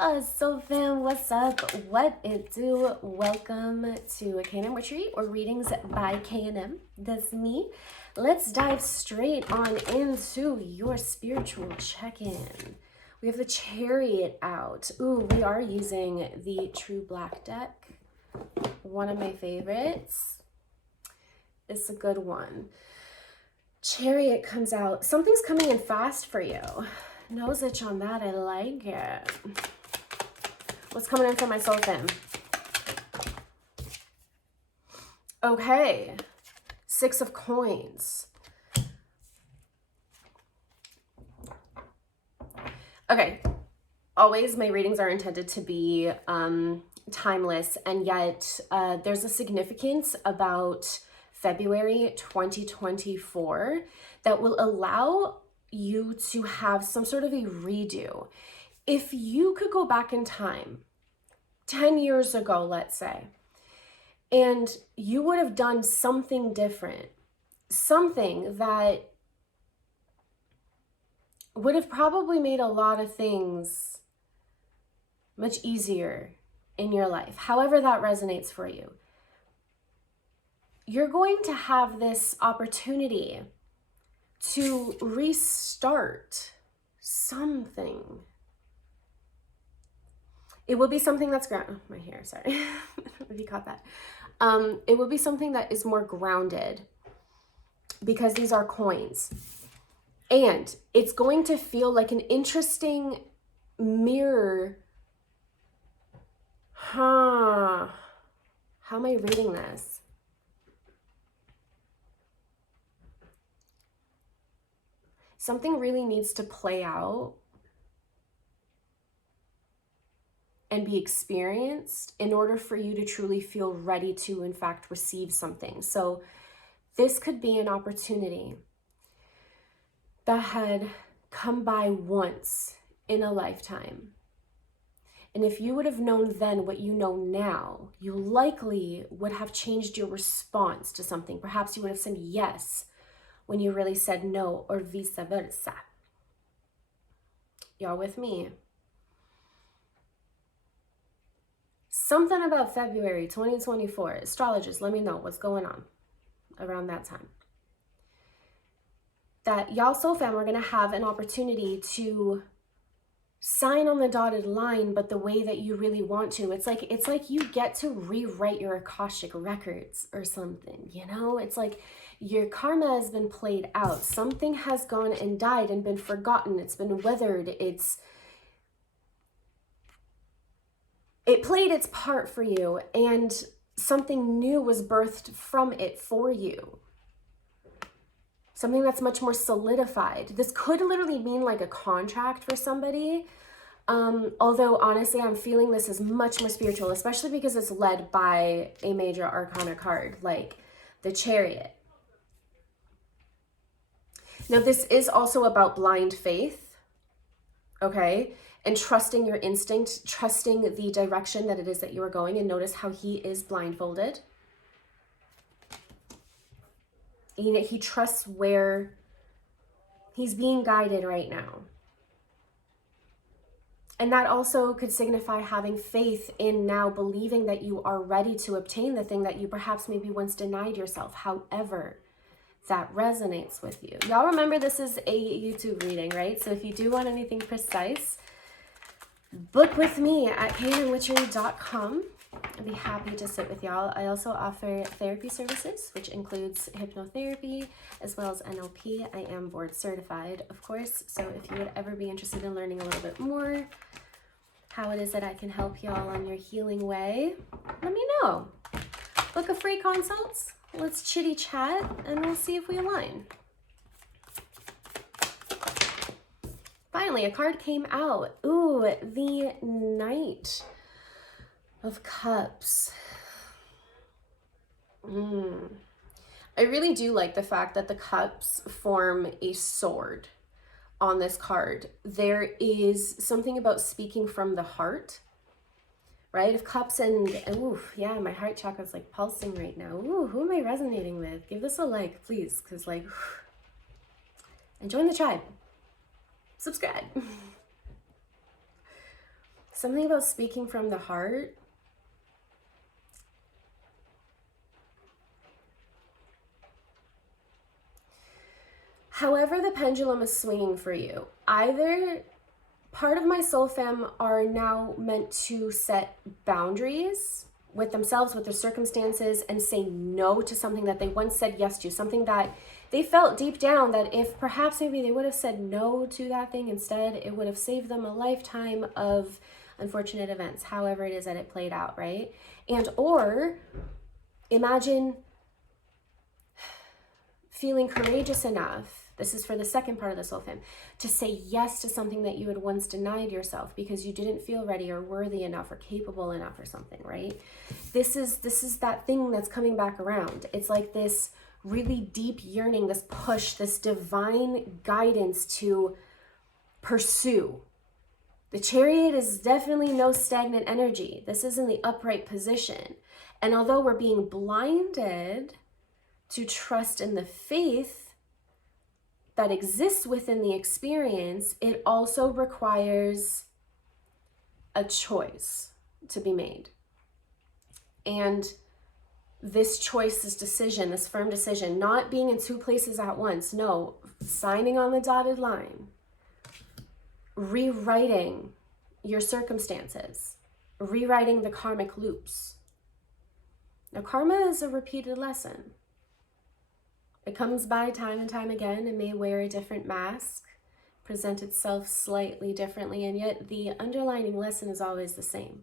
Soul fam, what's up? What it do? Welcome to a K&M Retreat or Readings by K&M. That's me. Let's dive straight on into your spiritual check-in. We have the Chariot out. Ooh, we are using the True Black deck. One of my favorites. It's a good one. Chariot comes out. Something's coming in fast for you. Nose itch on that. I like it. What's coming in for my soul fam? Okay. 6 of Coins. Okay. Always my readings are intended to be timeless, and yet there's a significance about February 2024 that will allow you to have some sort of a redo. If you could go back in time, 10 years ago, let's say, and you would have done something different, something that would have probably made a lot of things much easier in your life, however that resonates for you, you're going to have this opportunity to restart something. It will be something that's my hair, sorry, if you caught that. It will be something that is more grounded because these are coins. And it's going to feel like an interesting mirror. How am I reading this? Something really needs to play out and be experienced in order for you to truly feel ready to, in fact, receive something. So this could be an opportunity that had come by once in a lifetime. And if you would have known then what you know now, you likely would have changed your response to something. Perhaps you would have said yes when you really said no, or vice versa. Y'all with me? Something about February 2024. Astrologers, let me know what's going on around that time. That y'all soul fam are going to have an opportunity to sign on the dotted line, but the way that you really want to. It's like you get to rewrite your Akashic records or something, you know? It's like your karma has been played out. Something has gone and died and been forgotten. It's been weathered. It played its part for you, and something new was birthed from it for you. Something that's much more solidified. This could literally mean like a contract for somebody. Although honestly, I'm feeling this is much more spiritual, especially because it's led by a major arcana card, like the Chariot. Now, this is also about blind faith, okay? And trusting your instinct, trusting the direction that it is that you are going. And notice how he is blindfolded. He trusts where he's being guided right now. And that also could signify having faith in now believing that you are ready to obtain the thing that you perhaps maybe once denied yourself. However, that resonates with you. Y'all remember this is a YouTube reading, right? So if you do want anything precise, book with me at knmwitchery.com. I'd be happy to sit with y'all. I also offer therapy services, which includes hypnotherapy as well as NLP. I am board certified, of course. So if you would ever be interested in learning a little bit more how it is that I can help y'all on your healing way, let me know. Book a free consult. Let's chitty chat and we'll see if we align. Finally, a card came out. Ooh, the Knight of Cups. I really do like the fact that the cups form a sword on this card. There is something about speaking from the heart, right? Of cups and, ooh, yeah, my heart chakra's like pulsing right now. Ooh, who am I resonating with? Give this a like, please, because like, and join the tribe. Subscribe. Something about speaking from the heart. However the pendulum is swinging for you, either part of my soul fam are now meant to set boundaries with themselves, with their circumstances, and say no to something that they once said yes to, something that they felt deep down that if perhaps maybe they would have said no to that thing instead, it would have saved them a lifetime of unfortunate events, however it is that it played out, right? And or imagine feeling courageous enough, this is for the second part of the soul fam, to say yes to something that you had once denied yourself because you didn't feel ready or worthy enough or capable enough or something, right? This is that thing that's coming back around. It's like this really deep yearning, this push, this divine guidance to pursue. The Chariot is definitely no stagnant energy. This is in the upright position. And although we're being blinded to trust in the faith that exists within the experience, it also requires a choice to be made. And this choice, this decision, this firm decision, not being in two places at once, no, signing on the dotted line, rewriting your circumstances, rewriting the karmic loops. Now, karma is a repeated lesson. It comes by time and time again. It may wear a different mask, present itself slightly differently, and yet the underlying lesson is always the same.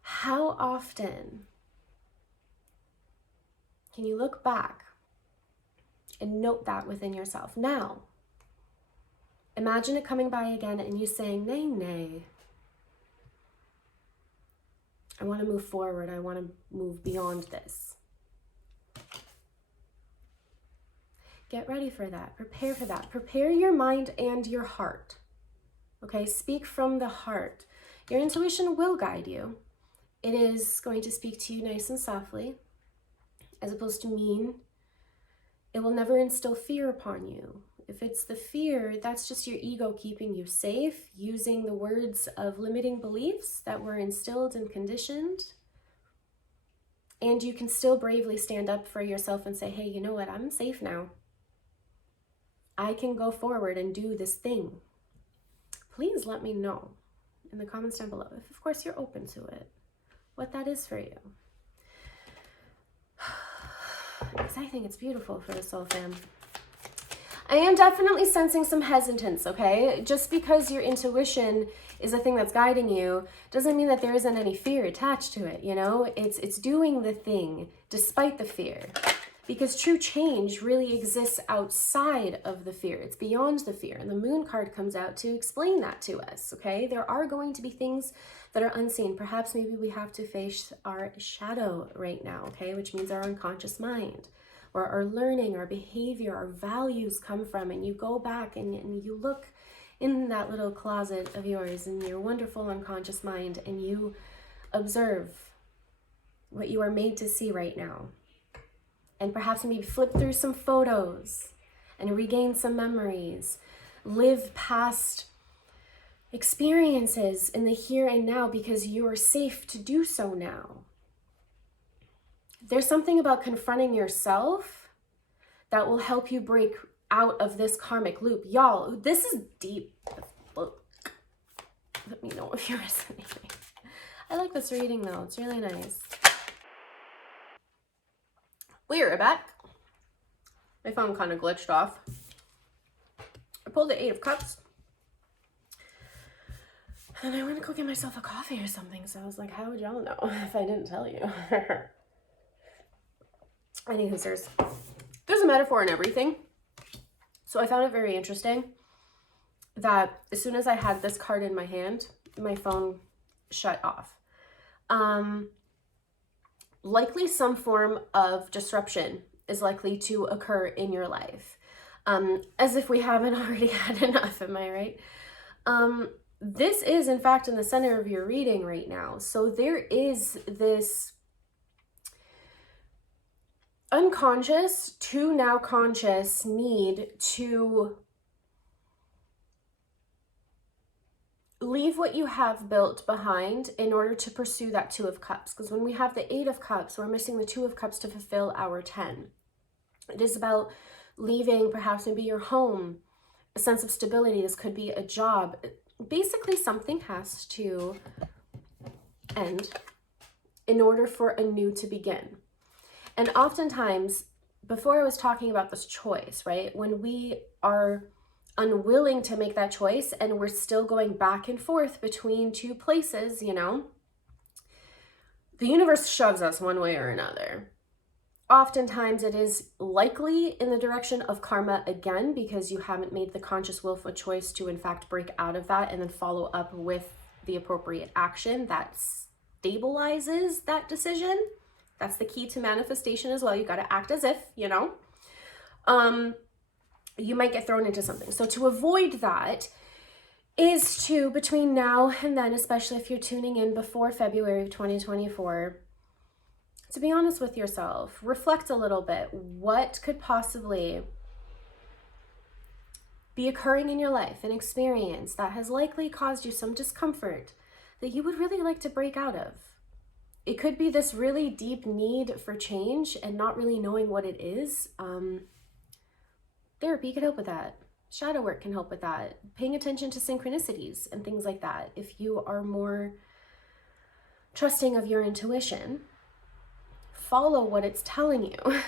How often can you look back and note that within yourself? Now, imagine it coming by again and you saying, nay, nay. I want to move forward. I want to move beyond this. Get ready for that. Prepare for that. Prepare your mind and your heart. Okay, speak from the heart. Your intuition will guide you. It is going to speak to you nice and softly, as opposed to mean. It will never instill fear upon you. If it's the fear, that's just your ego keeping you safe, using the words of limiting beliefs that were instilled and conditioned. And you can still bravely stand up for yourself and say, hey, you know what? I'm safe now. I can go forward and do this thing. Please let me know in the comments down below, if of course you're open to it, what that is for you. Because I think it's beautiful for the soul fam. I am definitely sensing some hesitance, okay? Just because your intuition is a thing that's guiding you doesn't mean that there isn't any fear attached to it, you know? It's doing the thing despite the fear. Because true change really exists outside of the fear. It's beyond the fear. And the moon card comes out to explain that to us, okay? There are going to be things that are unseen. Perhaps maybe we have to face our shadow right now, okay? Which means our unconscious mind, where our learning, our behavior, our values come from. And you go back and you look in that little closet of yours in your wonderful unconscious mind and you observe what you are made to see right now. And perhaps maybe flip through some photos and regain some memories. Live past experiences in the here and now because you are safe to do so now. There's something about confronting yourself that will help you break out of this karmic loop. Y'all, this is deep. Look. Let me know if you're resonating. I like this reading though. It's really nice. We are back. My phone kind of glitched off. I pulled the 8 of Cups. And I went to go get myself a coffee or something. So I was like, how would y'all know if I didn't tell you? Anywho, there's a metaphor in everything. So I found it very interesting that as soon as I had this card in my hand, my phone shut off. Likely some form of disruption is likely to occur in your life. As if we haven't already had enough, am I right? This is, in fact, in the center of your reading right now. So there is this unconscious to now conscious need to leave what you have built behind in order to pursue that Two of Cups. Because when we have the Eight of Cups, we're missing the Two of Cups to fulfill our 10. It is about leaving perhaps maybe your home, a sense of stability. This could be a job. Basically, something has to end in order for a new to begin. And oftentimes, before I was talking about this choice, right? When we are unwilling to make that choice and we're still going back and forth between two places, you know, the universe shoves us one way or another. Oftentimes it is likely in the direction of karma again, because you haven't made the conscious willful choice to in fact break out of that and then follow up with the appropriate action that stabilizes that decision. That's the key to manifestation as well. You got to act as if, you know, you might get thrown into something. So to avoid that is to, between now and then, especially if you're tuning in before February of 2024, to be honest with yourself, reflect a little bit. What could possibly be occurring in your life, an experience that has likely caused you some discomfort that you would really like to break out of? It could be this really deep need for change and not really knowing what it is. Therapy can help with that. Shadow work can help with that. Paying attention to synchronicities and things like that. If you are more trusting of your intuition, follow what it's telling you.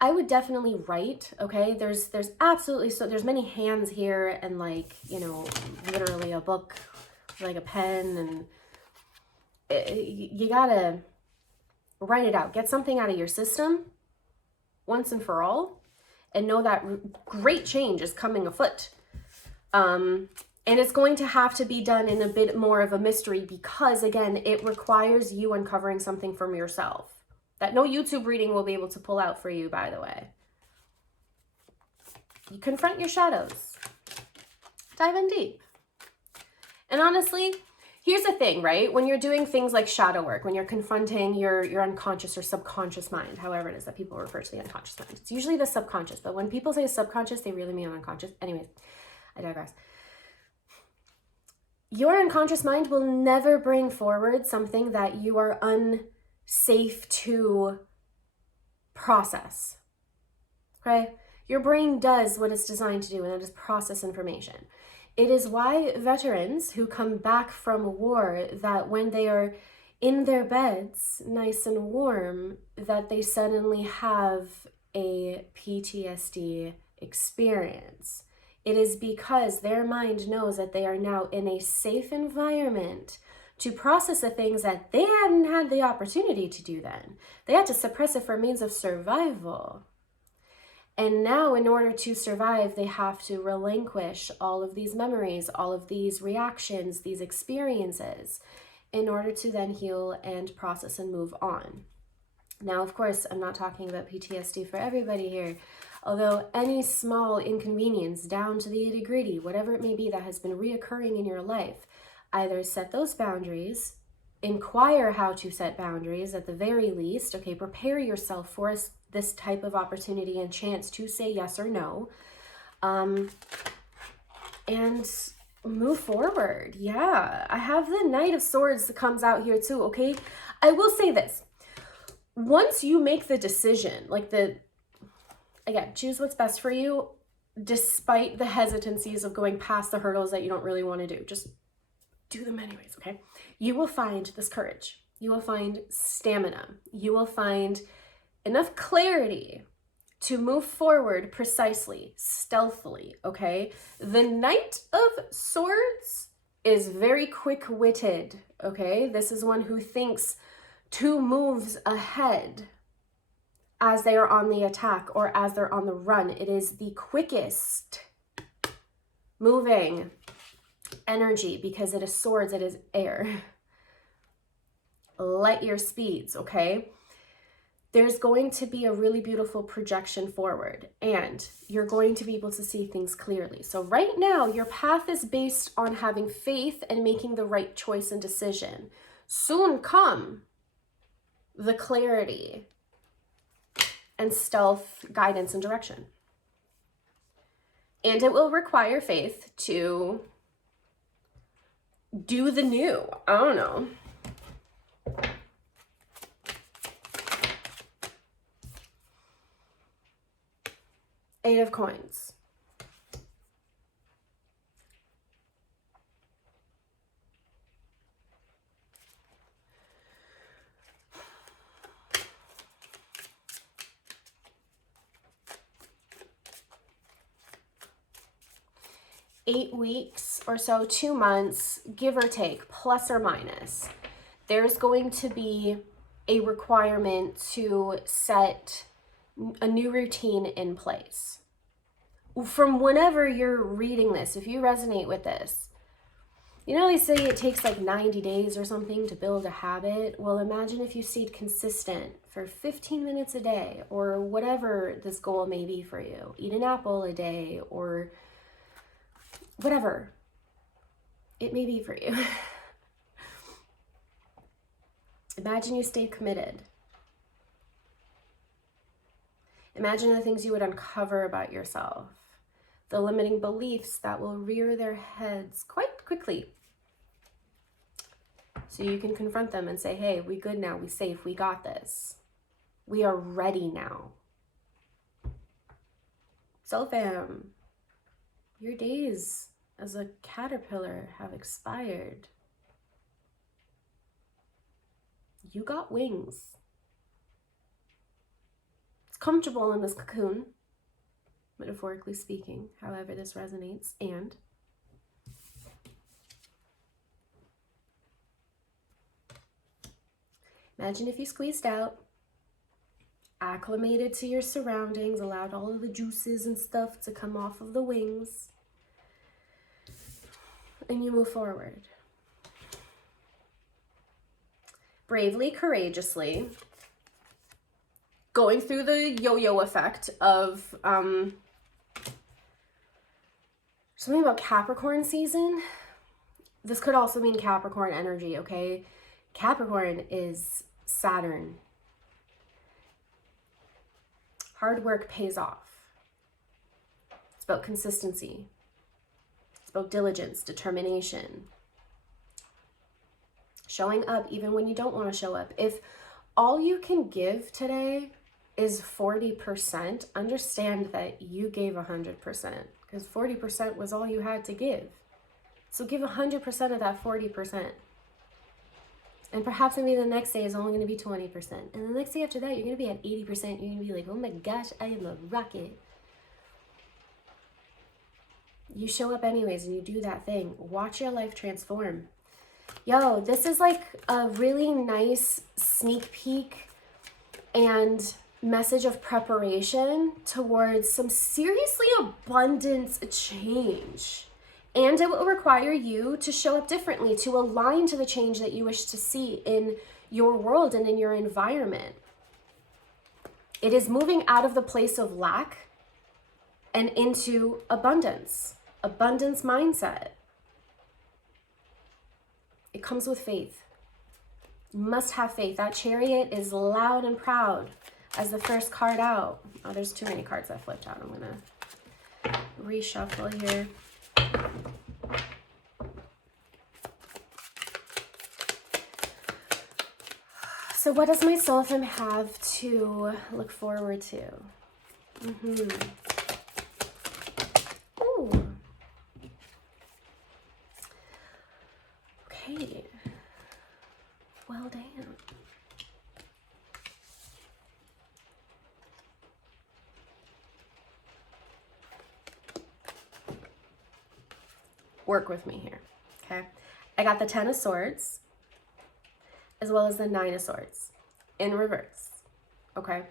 I would definitely write, okay? There's absolutely, so there's many hands here and like, you know, literally a book, like a pen, and you gotta write it out. Get something out of your system once and for all, and know that great change is coming afoot. And it's going to have to be done in a bit more of a mystery because, again, it requires you uncovering something from yourself that no YouTube reading will be able to pull out for you, by the way. You confront your shadows. Dive in deep. And honestly, here's the thing, right? When you're doing things like shadow work, when you're confronting your unconscious or subconscious mind, however it is that people refer to the unconscious mind, it's usually the subconscious. But when people say subconscious, they really mean unconscious. Anyways, I digress. Your unconscious mind will never bring forward something that you are unsafe to process, okay? Your brain does what it's designed to do, and that is process information. It is why veterans who come back from war, that when they are in their beds, nice and warm, that they suddenly have a PTSD experience. It is because their mind knows that they are now in a safe environment to process the things that they hadn't had the opportunity to do then. They had to suppress it for means of survival. And now, in order to survive, they have to relinquish all of these memories, all of these reactions, these experiences, in order to then heal and process and move on. Now, of course, I'm not talking about PTSD for everybody here, although any small inconvenience down to the nitty-gritty, whatever it may be that has been reoccurring in your life, either set those boundaries, inquire how to set boundaries at the very least, okay, prepare yourself for this type of opportunity and chance to say yes or no, and move forward. Yeah, I have the Knight of Swords that comes out here too, okay? I will say this. Once you make the decision, again, choose what's best for you, despite the hesitancies of going past the hurdles that you don't really want to do. Just do them anyways, okay? You will find this courage. You will find stamina. You will find enough clarity to move forward precisely, stealthily, okay? The Knight of Swords is very quick-witted, okay? This is one who thinks 2 moves ahead as they are on the attack or as they're on the run. It is the quickest moving energy because it is swords, it is air. Light your speeds, okay? There's going to be a really beautiful projection forward and you're going to be able to see things clearly. So right now, your path is based on having faith and making the right choice and decision. Soon come the clarity and stealth guidance and direction. And it will require faith to do the new. I don't know. Eight of Coins. Eight weeks or so, 2 months, give or take, plus or minus, there's going to be a requirement to set a new routine in place. From whenever you're reading this, if you resonate with this, you know, they say it takes like 90 days or something to build a habit. Well, imagine if you stayed consistent for 15 minutes a day, or whatever this goal may be for you. Eat an apple a day, or whatever it may be for you. Imagine you stayed committed. Imagine the things you would uncover about yourself, the limiting beliefs that will rear their heads quite quickly. So you can confront them and say, hey, we good now, we safe, we got this. We are ready now. So fam, your days as a caterpillar have expired. You got wings. It's comfortable in this cocoon, metaphorically speaking, however this resonates. And imagine if you squeezed out, acclimated to your surroundings, allowed all of the juices and stuff to come off of the wings, and you move forward. Bravely, courageously, going through the yo-yo effect of something about Capricorn season. This could also mean Capricorn energy, okay? Capricorn is Saturn. Hard work pays off. It's about consistency. It's about diligence, determination. Showing up even when you don't want to show up. If all you can give today is 40%, understand that you gave 100%, because 40% was all you had to give. So give 100% of that 40%. And perhaps maybe the next day is only going to be 20%. And the next day after that, you're going to be at 80%. You're going to be like, oh my gosh, I am a rocket. You show up anyways and you do that thing. Watch your life transform. Yo, this is like a really nice sneak peek and message of preparation towards some seriously abundant change. And it will require you to show up differently, to align to the change that you wish to see in your world and in your environment. It is moving out of the place of lack and into abundance mindset. It comes with faith. You must have faith. That Chariot is loud and proud as the first card out. Oh, there's too many cards that flipped out. I'm gonna reshuffle here. So what does my soul femme have to look forward to? Ooh. Okay. Well, damn. Work with me here, okay? I got the 10 of Swords as well as the 9 of Swords in reverse, okay?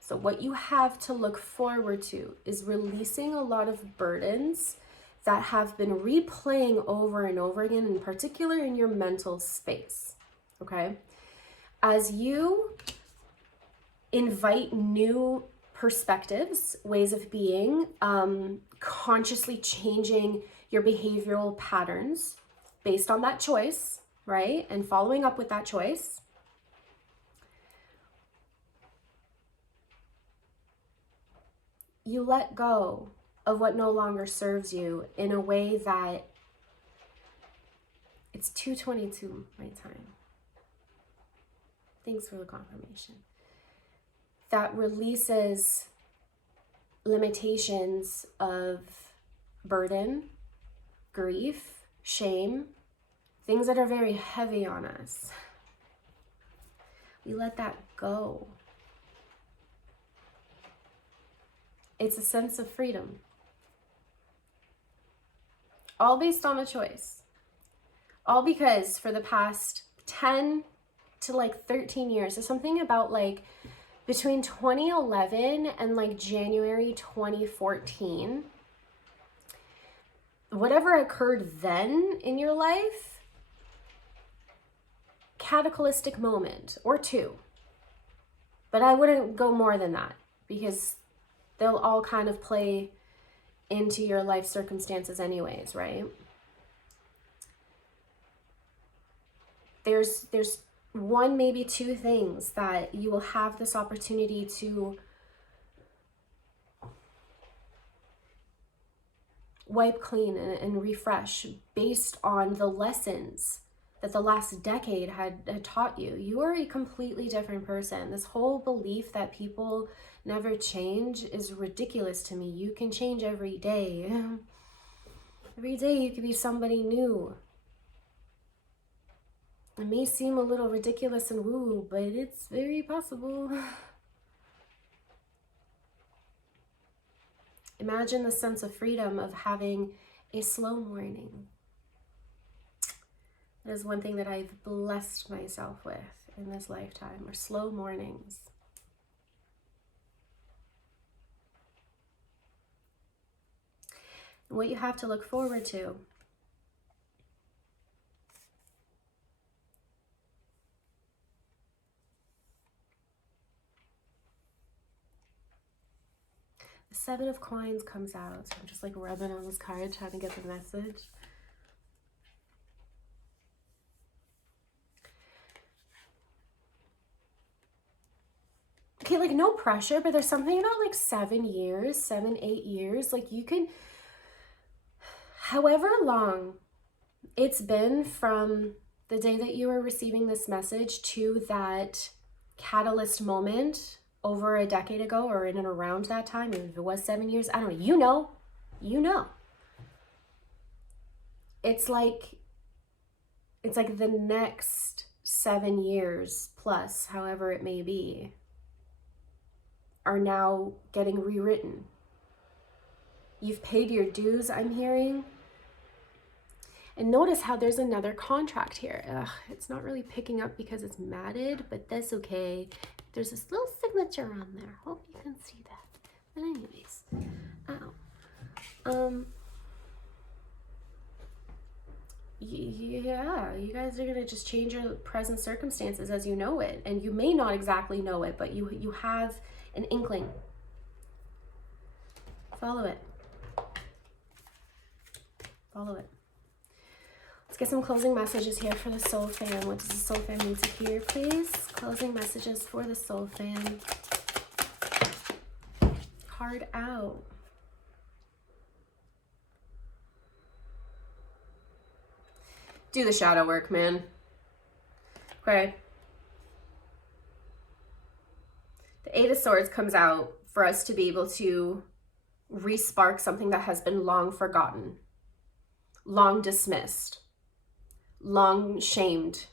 So what you have to look forward to is releasing a lot of burdens that have been replaying over and over again, in particular in your mental space, okay? As you invite new perspectives, ways of being, consciously changing your behavioral patterns based on that choice, right? And following up with that choice. You let go of what no longer serves you in a way that It's 2:22 my time. Thanks for the confirmation. That releases limitations of burden, grief, shame, things that are very heavy on us. We let that go. It's a sense of freedom. All based on a choice. All because for the past 10 to like 13 years, there's something about like between 2011 and like January 2014, whatever occurred then in your life, cataclysmic moment or two. But I wouldn't go more than that because they'll all kind of play into your life circumstances anyways, right? There's one, maybe two things that you will have this opportunity to wipe clean and refresh based on the lessons that the last decade had taught you. You are a completely different person. This whole belief that people never change is ridiculous to me. You can change every day. Every day you can be somebody new. It may seem a little ridiculous and woo, but it's very possible. Imagine the sense of freedom of having a slow morning. That is one thing that I've blessed myself with in this lifetime, are slow mornings. And what you have to look forward to. The Seven of Coins comes out, so I'm just like rubbing on this card, trying to get the message. Okay, like no pressure, but there's something about like 7 years, 7, 8 years. Like you can, however long it's been from the day that you were receiving this message to that catalyst moment over a decade ago or in and around that time, if it was 7 years, I don't know, you know. It's like the next 7 years plus, however it may be, are now getting rewritten. You've paid your dues, I'm hearing. And notice how there's another contract here. Ugh, it's not really picking up because it's matted, but that's okay. There's this little signature on there. Hope you can see that. But anyways, yeah, you guys are gonna just change your present circumstances as you know it. And you may not exactly know it, but you have an inkling. Follow it. Follow it. Let's get some closing messages here for the Soul Fan. What does the Soul Fan need to hear, please? Closing messages for the Soul Fan. Card out. Do the shadow work, man. Okay. The Eight of Swords comes out for us to be able to re-spark something that has been long forgotten, long dismissed, long shamed.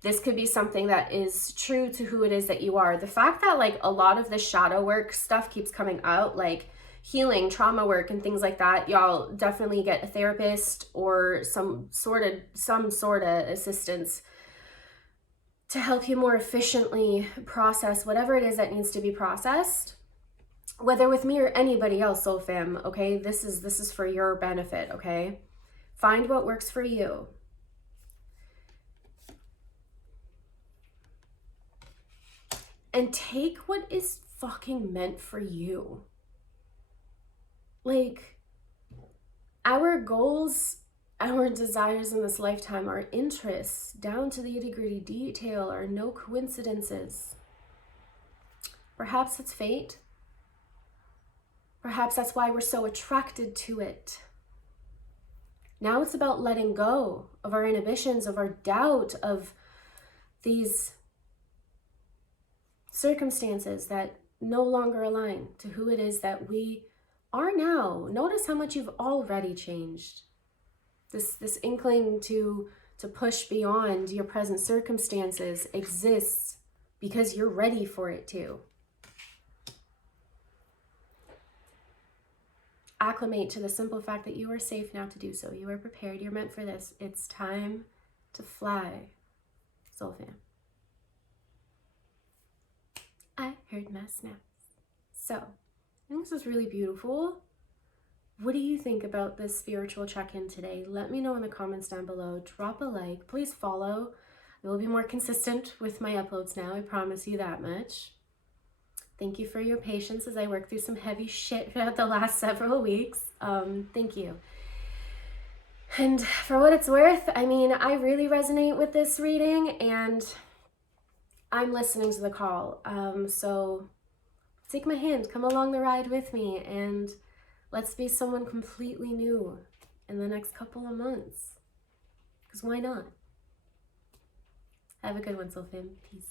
This could be something that is true to who it is that you are. The fact that like a lot of the shadow work stuff keeps coming out, like healing, trauma work and things like that, y'all definitely get a therapist or some sort of assistance to help you more efficiently process whatever it is that needs to be processed, whether with me or anybody else, Soul Fam, okay? This is for your benefit, okay? Find what works for you. And take what is fucking meant for you. Like, our goals, our desires in this lifetime, our interests, down to the itty-gritty detail, are no coincidences. Perhaps it's fate. Perhaps that's why we're so attracted to it. Now it's about letting go of our inhibitions, of our doubt, of these circumstances that no longer align to who it is that we are now. Notice how much you've already changed. This inkling to push beyond your present circumstances exists because you're ready for it to. Acclimate to the simple fact that you are safe now to do so. You are prepared. You're meant for this. It's time to fly, soul fam. I heard my snaps. So, I think this is really beautiful. What do you think about this spiritual check-in today? Let me know in the comments down below. Drop a like. Please follow. I will be more consistent with my uploads now. I promise you that much. Thank you for your patience as I work through some heavy shit throughout the last several weeks. Thank you. And for what it's worth, I mean, I really resonate with this reading and I'm listening to the call. So take my hand, come along the ride with me, and let's be someone completely new in the next couple of months. Because why not? Have a good one, soul fam. Peace.